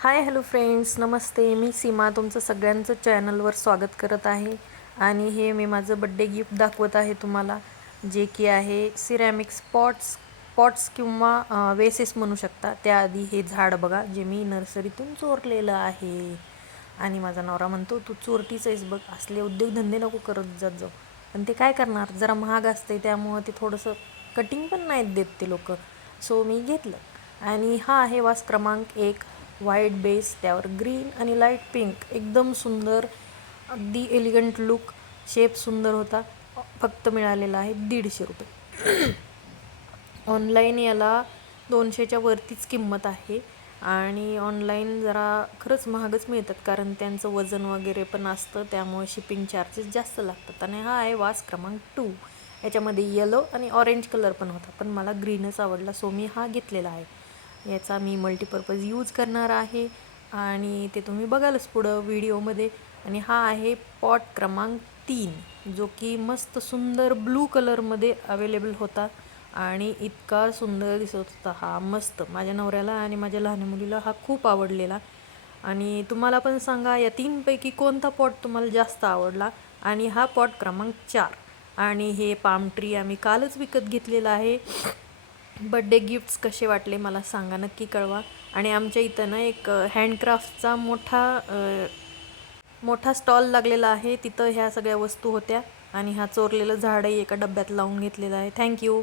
Hi hello friends, नमस्ते. मी सीमा तुमचं सगळ्यांचं चॅनलवर स्वागत करत आहे. आणि हे मी माझं बड्डे गिफ्ट दाखवत आहे तुम्हाला, जे की आहे सिरॅमिक्स पॉट्स किंवा वेसेस म्हणू शकता. त्याआधी हे झाड बघा, जे मी नर्सरीतून चोरलेलं आहे. आणि माझा नवरा म्हणतो, तू चोरटीच आहेस बघ, असले उद्योगधंदे नको करत जात जाऊ. पण ते काय करणार, जरा महाग असते, त्यामुळं ते थोडंसं कटिंग पण नाहीत देत ते लोक. सो मी घेतलं. आणि हा आहे वास क्रमांक 1. व्हाईट बेस, त्यावर ग्रीन आणि लाईट पिंक, एकदम सुंदर, अगदी एलिगंट लुक. शेप सुंदर होता. फक्त मिळालेला आहे 150 रुपये. ऑनलाईन याला 200च्या वरतीच किंमत आहे. आणि ऑनलाईन जरा खरंच महागच मिळतात, कारण त्यांचं वजन वगैरे पण असतं, त्यामुळे शिपिंग चार्जेस जास्त लागतात. आणि हा आहे वास क्रमांक 2. याच्यामध्ये येलो आणि ऑरेंज कलर पण होता, पण मला ग्रीनच आवडला, सो मी हा घेतलेला आहे. याचा मी मल्टीपर्पज यूज करणार आहे, आणि ते तुम्ही बघालच पुढं व्हिडिओमध्ये. आणि हा आहे पॉट क्रमांक 3, जो की मस्त सुंदर ब्लू कलरमध्ये अवेलेबल होता. आणि इतका सुंदर दिसत होता हा, मस्त. माझ्या नवऱ्याला आणि माझ्या लहान मुलीला हा खूप आवडलेला. आणि तुम्हाला पण सांगा, या 3पैकी कोणता पॉट तुम्हाला जास्त आवडला. आणि हा पॉट क्रमांक 4. आणि हे पाम ट्री आम्ही कालच विकत घेतलेला आहे. बड्डे गिफ्ट्स कसे वाटले मला सांगा, नक्की कळवा. आणि आमच्या इथं ना एक हँडक्राफ्टचा मोठा स्टॉल लागलेला आहे, तिथं ह्या सगळ्या वस्तू होत्या. आणि हा चोरलेलं झाडही एका डब्यात लावून घेतलेला आहे. थँक्यू.